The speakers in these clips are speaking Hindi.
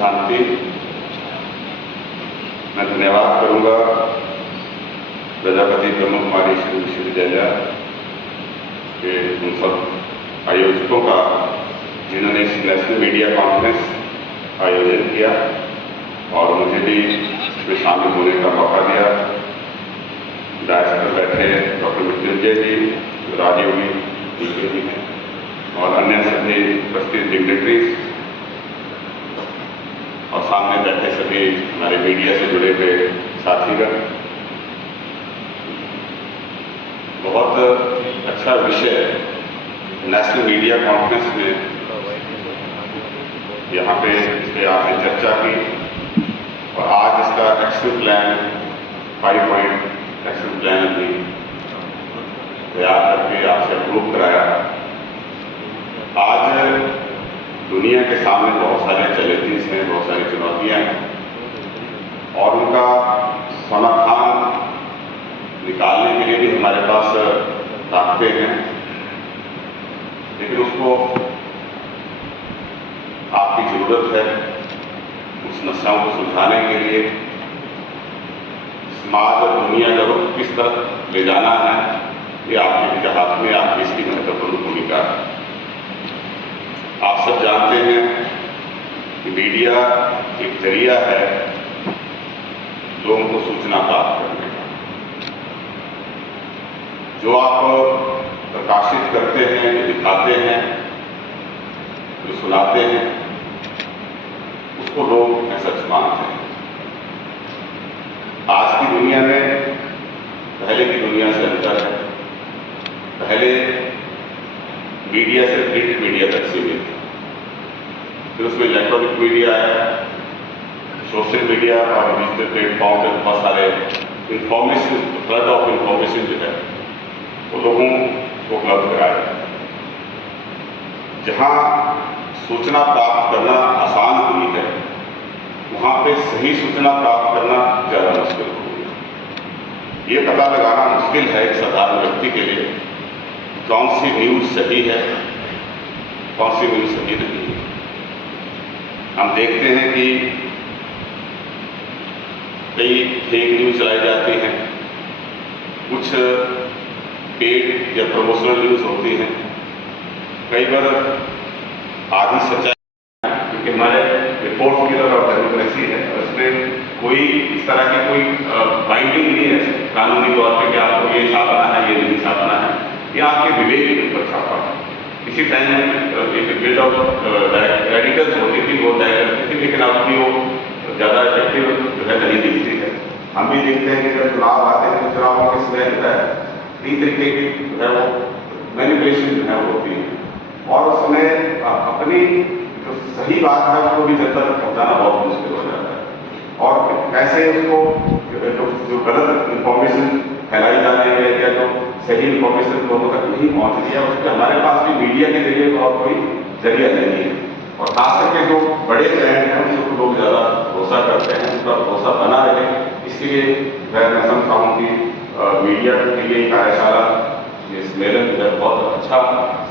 शांति। मैं धन्यवाद करूंगा प्रजापति ब्रह्म कुमारी विश्वविद्यालय के उन सब आयोजकों का जिन्होंने इस नेशनल मीडिया कॉन्फ्रेंस आयोजन किया और मुझे भी इसमें शामिल होने का मौका दिया। डायस पर बैठे डॉक्टर मृत्युंजय जी, राजीव जी हैं और अन्य सभी उपस्थित डिग्नेटरीज और सामने बैठे सभी हमारे मीडिया से जुड़े हुए साथीगण। बहुत अच्छा विषय नेशनल मीडिया कॉन्फ्रेंस में यहाँ पे इस पर आपने चर्चा की और आज इसका action plan 5 point action plan भी तैयार करके आपसे अप्रूव कराया। आज दुनिया के सामने बहुत सारे चैलेंजेस हैं, बहुत सारी चुनौतियां हैं और उनका समाधान निकालने के लिए भी हमारे पास ताकतें हैं, लेकिन उसको आपकी ज़रूरत है। उस समस्याओं को सुलझाने के लिए समाज और दुनिया का रुख किस तरफ ले जाना है, ये आपके हाथ में, आपकी इसकी महत्वपूर्ण भूमिका है। आप सब जानते हैं कि मीडिया एक जरिया है लोगों को सूचना प्राप्त करने का। जो आप प्रकाशित करते हैं, जो दिखाते हैं, जो सुनाते हैं, उसको लोग सच मानते हैं। आज की दुनिया में पहले की दुनिया से अंतर है। पहले मीडिया से प्रिंट मीडिया तक सीमित था, फिर उसमें इलेक्ट्रॉनिक मीडिया आया, सोशल मीडिया और डिजिटल प्लेटफॉर्म पे बहुत सारे इंफॉर्मेशन, फ्लड ऑफ इंफॉर्मेशन जो है वो लोगों को उपलब्ध कराया। जहाँ सूचना प्राप्त करना आसान हुई है, वहाँ पे सही सूचना प्राप्त करना ज़्यादा मुश्किल हो गया। ये पता लगाना मुश्किल है एक साधारण व्यक्ति के लिए कौन सी न्यूज़ सही है, कौन सी न्यूज़ सही नहीं है। हम देखते हैं कि कई फेक न्यूज़ चलाई जाती हैं, कुछ पेड या प्रमोशनल न्यूज़ होती हैं, कई बार आधी सच्चाई, क्योंकि हमारे रिपोर्ट की तरह डेमोक्रेसी है और इसमें कोई इस तरह की कोई बाइंडिंग नहीं है कानूनी तौर पे कि आपको ये छापना है, ये नहीं छापना है, ये आपके विवेक के ऊपर छापा है। इसी टाइम एक गिल्ड ऑफ एडिटर्स होती थी, वो तय करती थी, लेकिन अब भी वो ज़्यादा इफेक्टिव जो है नहीं दिखती है। हम भी देखते हैं कि जब चुनाव आते हैं तो चुनावों के समय जो है कई तरीके की जो है वो मैनिपुलेशन जो है वो होती है और उसमें अपनी जो सही बात है उसको भी जब तक पहुँचाना बहुत मुश्किल हो जाता है और कैसे उसको जो गलत इंफॉर्मेशन फैलाई जा रही है या जो सही इंफॉर्मेशन लोगों तक नहीं पहुँच रही है, उस पर हमारे पास भी मीडिया के जरिए और कोई जरिया नहीं है। और खास करके जो बड़े चैनल हैं उन लोग ज़्यादा भरोसा करते हैं, उस पर भरोसा बना रहे। इसके लिए मैं समझता हूँ कि मीडिया के लिए कार्यशाला, ये सम्मेलन जो है बहुत अच्छा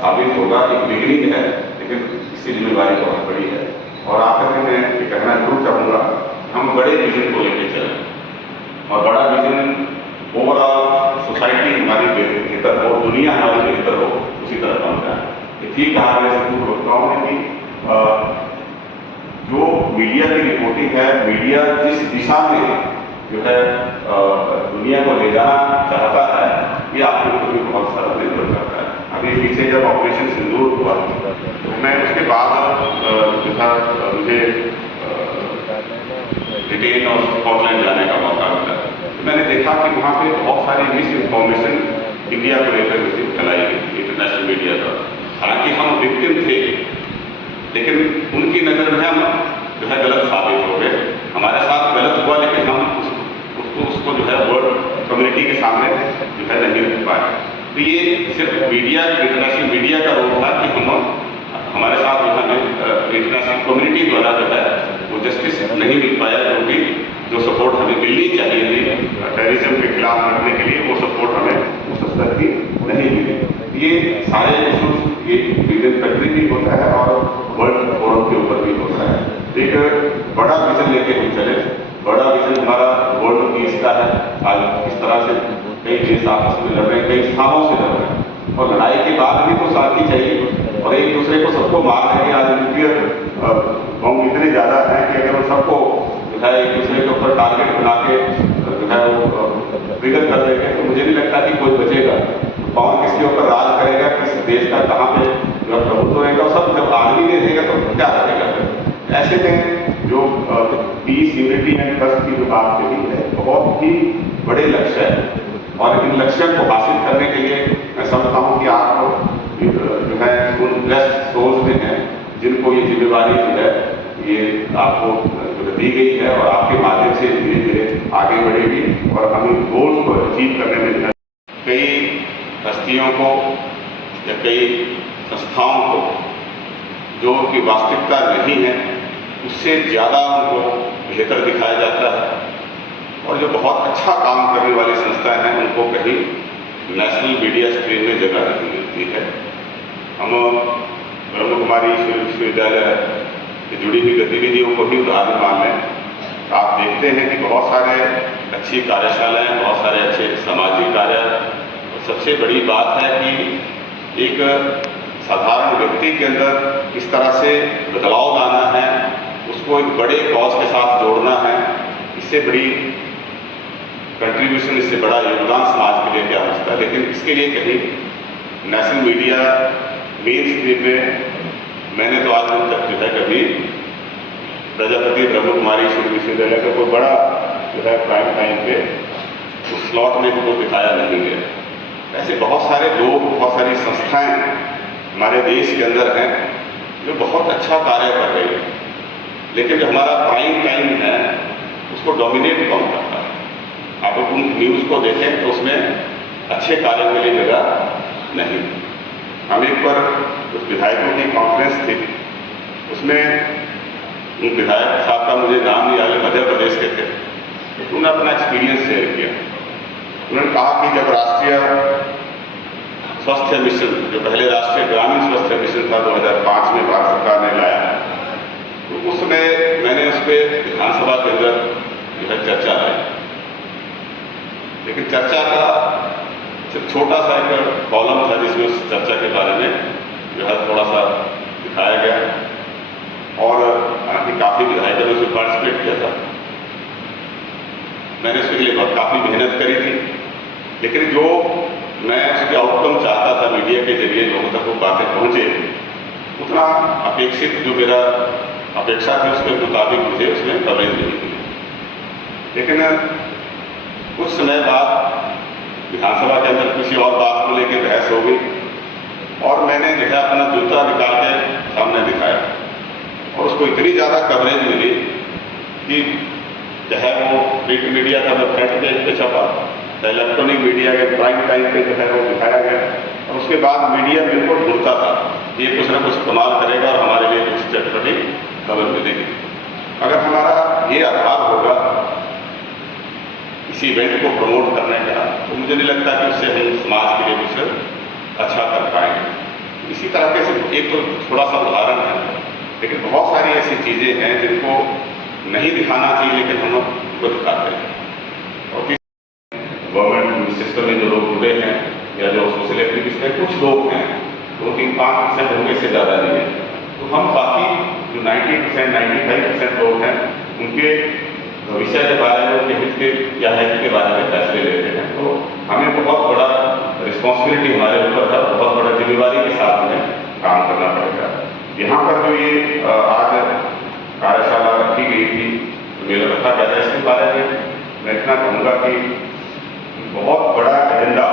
साबित होगा। एक बिगनिंग है, लेकिन इसकी जिम्मेदारी बहुत बड़ी है। और आखिर में मैं ये कहना जरूर चाहूँगा, हम बड़े विजन को लेकर चलें और बड़ा विजन ओवरऑल सोसाइटी हमारी बेहतर हो, दुनिया हमारी बेहतर हो, उसी तरह हम जाए। ठीक कहा मैं सबको वक्ताओं ने कि जो मीडिया की रिपोर्टिंग है, मीडिया जिस दिशा में जो है दुनिया को ले जाना चाहता है, ये आपके ऊपर भी बहुत सारा निर्भर करता है। अभी पीछे जब ऑपरेशन सिंदूर हुआ तो मैं उसके बाद जो था मुझे ब्रिटेन और स्कॉटलैंड जाने का मौका मिला। तो मैंने देखा कि वहाँ पे बहुत सारी मिस इन्फॉर्मेशन इंडिया को लेकर फैलाई गई इंटरनेशनल मीडिया का। हालांकि हम विक्टिम थे, लेकिन उनकी नज़र में हम जो है गलत साबित हो गए। हमारे साथ गलत हुआ, लेकिन हम उसको जो है वर्ल्ड कम्युनिटी के सामने जो है नहीं रख पाए। तो ये सिर्फ मीडिया, इंटरनेशनल मीडिया का रोल था कि हम हमारे साथ जो है इंटरनेशनल कम्युनिटी द्वारा जो है वो जस्टिस नहीं मिल पाया, क्योंकि जो सपोर्ट हमें मिलनी चाहिए थी टेररिज्म के खिलाफ लड़ने के लिए, वो सपोर्ट हमें उस स्तर की नहीं मिली। ये सारे इशूज ये विद इन कंट्री भी होता है और वर्ल्ड फोरम के ऊपर भी होता है। एक बड़ा विजन लेके हम चले। बड़ा विजन हमारा वर्ल्ड पीस का है। आज किस तरह से कई देश आपस में लड़ रहे हैं, कई स्थानों से लड़ रहे हैं, और लड़ाई के बाद भी तो शांति चाहिए, और एक दूसरे को सबको मार रहे हैं। आज न्यूक्लियर बम इतने ज़्यादा हैं कि अगर वो सबको जो है एक दूसरे के ऊपर टारगेट बना के जो है वो ट्रिगर कर देंगे तो मुझे नहीं लगता कि कोई बचेगा। कौन किसके ऊपर राज करेगा, किस देश का कहाँ पे जो है प्रभुत्व रहेगा, सब जब आदमी नहीं रहेगा तो क्या रहेगा। ऐसे में जो पीस, यूनिटी एंड ट्रस्ट की जो बात कही है, बहुत ही बड़े लक्ष्य है, और इन लक्ष्यों को हासिल करने के लिए मैं समझता हूँ कि आप जो है उन ब्लेस्ड सोल्स में हैं जिनको ये जिम्मेवारी जो है ये आपको जो दी गई है, और आपके माध्यम से धीरे धीरे आगे बढ़ेगी, और हम इन गोल्स को अचीव करने में कई हस्तियों को या कई संस्थाओं को जो कि वास्तविकता नहीं है उससे ज़्यादा उनको बेहतर दिखाया जाता है, और जो बहुत अच्छा काम करने वाली संस्थाएं हैं उनको कहीं नेशनल मीडिया स्क्रीन में जगह नहीं मिलती है। हम ब्रह्म कुमारी विश्वविद्यालय से जुड़ी हुई गतिविधियों को भी उदाहरण मान लें, आप देखते हैं कि बहुत सारे अच्छी कार्यशालाएं, बहुत सारे अच्छे सामाजिक कार्य, और सबसे बड़ी बात है कि एक साधारण व्यक्ति के अंदर किस तरह से बदलाव लाना है, उसको एक बड़े कॉज के साथ जोड़ना है। इससे बड़ी कंट्रीब्यूशन, इससे बड़ा योगदान समाज के लिए क्या हो सकता है। लेकिन इसके लिए कहीं नेशनल मीडिया मेन स्ट्रीम में मैंने तो आज तक जो है कभी प्रजापति ब्रह्म कुमारी विश्वविद्यालय का कोई बड़ा जो है प्राइम टाइम पे उस स्लॉट में उनको दिखाया नहीं गया। ऐसे बहुत सारे लोग, बहुत सारी संस्थाएं हमारे देश के अंदर हैं जो बहुत अच्छा कार्य कर रही है, लेकिन जो हमारा प्राइम टाइम है उसको डोमिनेट कौन करता है। आप उन न्यूज़ को देखें तो उसमें अच्छे कार्यों के लिए जगह नहीं। हम एक पर उस विधायकों की कॉन्फ्रेंस थी, उसमें उन विधायक साहब का मुझे नाम नहीं याद, मध्य प्रदेश के थे, उन्होंने अपना एक्सपीरियंस शेयर किया। उन्होंने कहा कि जब राष्ट्रीय स्वास्थ्य मिशन, जो पहले राष्ट्रीय ग्रामीण स्वास्थ्य मिशन था 2005 में भारत सरकार ने लाया, तो उस समय मैंने उस पर विधानसभा के अंदर जो है चर्चा लाई, लेकिन चर्चा का सिर्फ छोटा सा एक कॉलम था जिसमें उस चर्चा के बारे में जो है थोड़ा सा दिखाया गया, और काफ़ी विधायकों ने उसमें पार्टिसिपेट किया था। मैंने उसके लिए काफ़ी मेहनत करी थी, लेकिन जो मैं उसके आउटकम चाहता था मीडिया के जरिए लोगों तक वो बातें पहुँचे, उतना अपेक्षित जो मेरा अपेक्षा थी उसके मुताबिक मुझे उसमें कवरेज नहीं मिली। लेकिन कुछ समय बाद विधानसभा के अंदर किसी और बात को लेकर बहस हो गई, और मैंने जो है अपना जूता निकाल के सामने दिखाया, और उसको इतनी ज़्यादा कवरेज मिली कि चाहे वो प्रिंट मीडिया था, फ्रंट पेज पे छपा, इलेक्ट्रॉनिक मीडिया के प्राइम टाइम पे जो है वो दिखाया गया, और उसके बाद मीडिया बिल्कुल ढूंढता था ये कुछ ना कुछ कमाल करेगा और हमारे लिए कुछ चटपटी खबर मिलेगी। अगर हमारा ये आधार होगा इसी इवेंट को प्रमोट करने का, तो मुझे नहीं लगता कि उससे हम समाज के लिए कुछ अच्छा कर पाएंगे। इसी तरह से एक तो थोड़ा सा उदाहरण है, लेकिन बहुत सारी ऐसी चीज़ें हैं जिनको नहीं दिखाना चाहिए लेकिन हम उनको दिखाते हैं। और गवर्नमेंट सिस्टम में जो लोग जुड़े हैं या जो सोशल एक्टिविस्ट हैं, कुछ लोग हैं 2-3-5% होंगे से ज़्यादा नहीं है, तो हम बाकी जो 90% 95% लोग हैं उनके भविष्य के बारे में, उनके हित के या हेल्थ के बारे में फैसले लेते हैं। तो हमें बहुत बड़ा रिस्पॉन्सिबिलिटी हमारे ऊपर है, बहुत बड़ा जिम्मेवारी के साथ हमें काम करना पड़ेगा। यहाँ पर जो ये आज कार्यशाला रखी गई थी, मेला रखा गया था, इसके बारे में मैं इतना कहूँगा कि बहुत बड़ा एजेंडा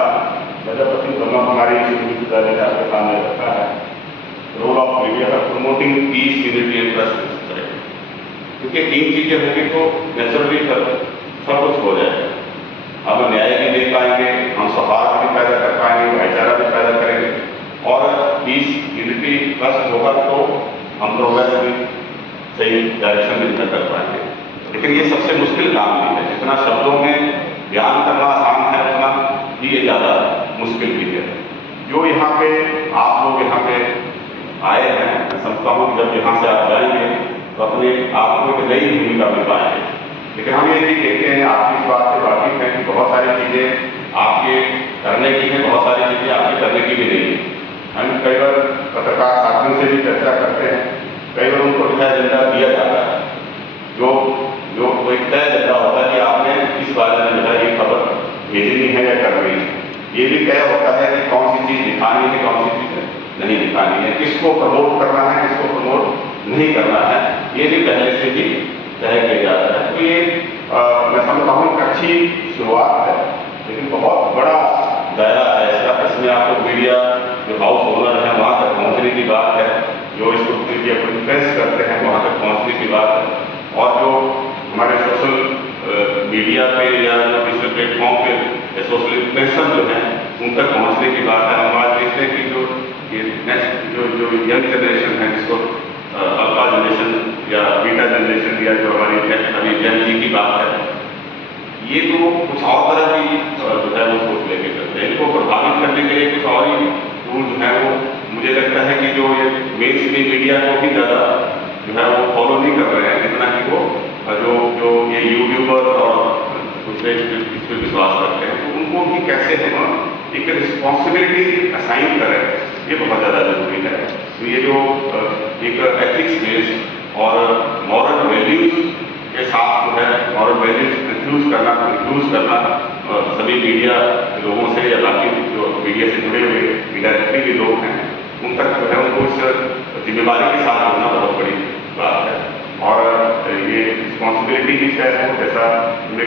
प्रजापति ब्रह्म कुमारी विश्वविद्यालय ने आपके सामने रखा है। रोल ऑफ मीडिया का promoting peace, unity and trust, क्योंकि 3 चीज़ें होंगी तो नेचुरली सब कुछ हो जाएगा। हम न्याय भी दे पाएंगे, हम सौहार्द भी पैदा कर पाएंगे, भाईचारा भी पैदा करेंगे, और पीस, यूनिटी, ट्रस्ट होगा तो हम प्रोग्रेस भी सही डायरेक्शन में कर पाएंगे। लेकिन ये सबसे मुश्किल काम भी है। जितना शब्दों में बयान करना आसान है उतना ही ये ज़्यादा मुश्किल भी है। जो यहाँ पे आप लोग यहाँ पे आए हैं, मैं समझता हूँ कि जब यहाँ से आप जाएंगे तो अपने आप को एक नई भूमिका में पाएंगे। लेकिन हम ये भी देखते हैं, आपकी इस बात से वाकिफ है कि बहुत सारी चीज़ें आपके करने की हैं, बहुत सारी चीज़ें आपके करने की भी नहीं है। हम कई बार पत्रकार साथियों से भी चर्चा करते हैं, कई बार उनको जो है एजेंडा दिया जाता है, जो जो एक तय एजेंडा होता है कि आपने इस बारे में जो है ये खबर भेजनी है या करनी है। ये भी तय होता है कि कौन सी चीज़ दिखानी है, कौन सी चीज़ नहीं दिखानी है, किसको प्रमोट करना है, किसको प्रमोट नहीं करना है, ये भी पहले से ही तय किया जाता है। तो ये मैं समझता हूँ एक अच्छी शुरुआत है, लेकिन बहुत बड़ा दायरा है इसका। इसमें आपको मीडिया जो हाउस ओनर है वहाँ तक पहुँचने की बात है, जो इसको मीडिया को इन्फ्लुएंस करते हैं वहाँ तक पहुँचने की बात है, और जो हमारे सोशल मीडिया पे या जो डिजिटल प्लेटफॉर्म पे सोशल इन्फ्लुएंसर जो है उन तक पहुँचने की बात है। हम आज देखते हैं कि जो ये नेक्स्ट जो यंग जनरेशन है, जिसको अल्फा जनरेशन या बीटा जनरेशन या जो हमारी नेक्स्ट अभी जेन जी की बात है, ये तो कुछ और तरह की जो है वो सोच लेके चलते हैं। इनको प्रभावित करने के लिए कुछ और ही टूल जो है वो मुझे लगता है कि जो ये मेन स्ट्रीम मीडिया को भी ज़्यादा जो है वो फॉलो नहीं कर रहे हैं, जितना कि वो जो ये यूट्यूबर और दूसरे इस पर विश्वास करते हैं, तो उनको भी कैसे हम एक रिस्पॉन्सिबिलिटी असाइन करें, ये बहुत ज़्यादा जरूरी है। तो ये जो एक एथिक्स बेस्ड और मॉरल वैल्यूज के साथ जो है मॉरल वैल्यूज इंफ्यूज करना सभी मीडिया लोगों से या बाकी जो मीडिया से जुड़े हुए डायरेक्टली भी लोग हैं उन तक जो है उनको इस जिम्मेदारी के साथ होना बहुत बड़ी बात है। और ये रिस्पॉन्सिबिलिटी भी है, जैसा